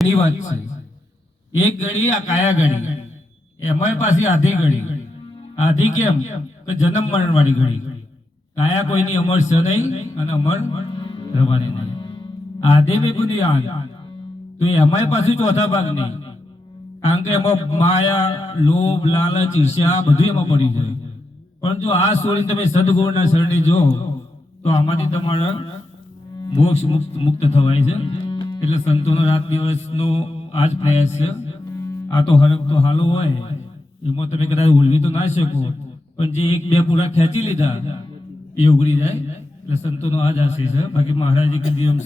ઘણી વાત છે. એક ઘડી આ કાયા ઘડી, એમાં પાછી આધી ઘડી. આધી કેમ કે જન્મ મરણ વાળી ઘડી. કાયા કોઈની અમર છે નહીં અને અમર રહેવાની નહીં. આધે બે બુનિયાદ તો એમાંય પાછું ચોથા ભાગ નહીં, કારણ કે એમાં માયા, લોભ, લાલચ, ઈર્ષ્યા બધું એમાં પડી જાય. પણ જો આ છોડીને તમે સદગુરુના શરણે જો તો આમાંથી તમારા મોક્ષ મુક્ત થવાય છે. એટલે સંતોનો રાત દિવસનો આ જ પ્રયાસ છે. આ તો હરક તો હાલો હોય, એમાં તમે કદાચ ભૂલવી તો ના શકો, પણ જે એક બે પૂરા ખેંચી લીધા એ ઉગડી જાય. એટલે સંતોનો આ જ આશય છે. બાકી મહારાજે કીધું એમ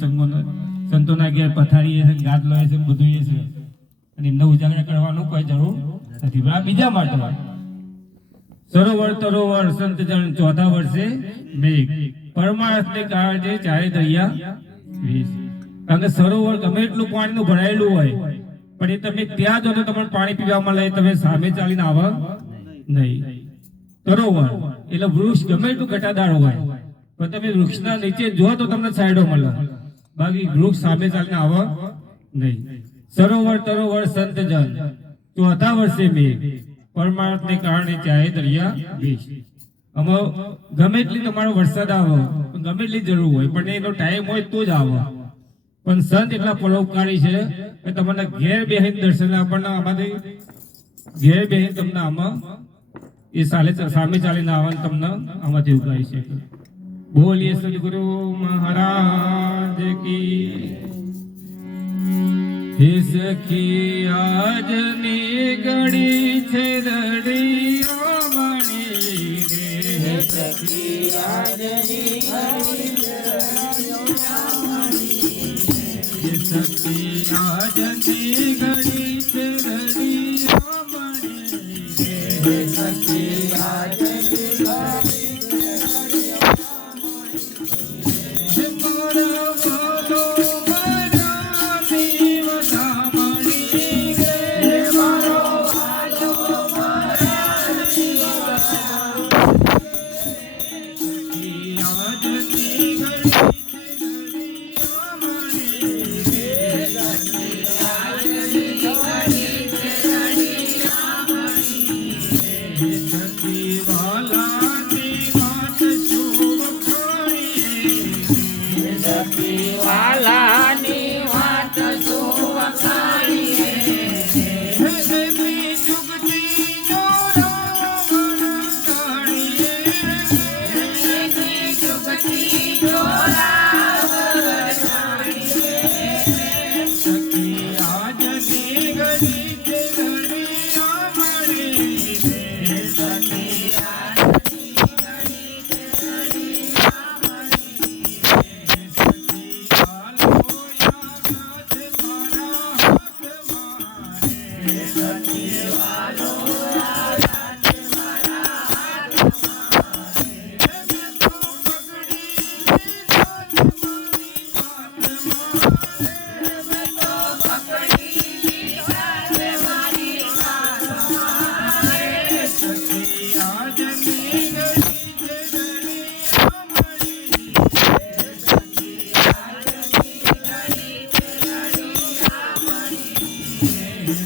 સંતોના ઘેર પથારી છે, ગાદ લોય છે, બધું એ છે, અને એમને ઉજાગરા કરવાનું કોઈ જરૂર નથી. આ બીજા માટે સરોવર તરોવર સંત જન ચોથા વર્ષે મેઘ પરમાર્થને કારણે ચારે દરિયા વીસ. કારણ કે સરોવર ગમે એટલું પાણીનું ભરાયેલું હોય, પણ એ તમે ત્યાં જો તો તમને પાણી પીવામાં લે, તમે સામે ચાલીને આવો નહીં. સરોવર એટલે વૃક્ષ ગમે એટલું ઘટાદાર હોય, પણ તમે વૃક્ષના નીચે જો તો તમને છાંયડો મળે, બાકી વૃક્ષ સામે ચાલીને આવો નહીં. સરોવર તરોવર સંત જન ચોથા વર્ષે મેઘ પરમાર્થને કારણે ચાહે દરિયા વીસ. આમાં ગમે એટલી તમારો વરસાદ આવે, ગમે એટલી જરૂર હોય, પણ એનો ટાઈમ હોય તો જ આવે. પણ સંત એટલા પરોપકારી છે કે તમને ઘેર બેહીને દર્શન આપણને આમાંથી ઘેર બેહીને તમને આમાં એ સામે ચાલીને આવવાનું તમને આમાંથી ઉગાડી છે. બોલીએ સદગુરુ મહારાજ કી. હે સખી આજની ઘડી છે રડિયા મણી રે. હે સખી આજની ઘડી છે રડિયા મણી. હે સખી આજની ઘડી છે રડિયા મણી. હે સખી આજની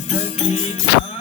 સખી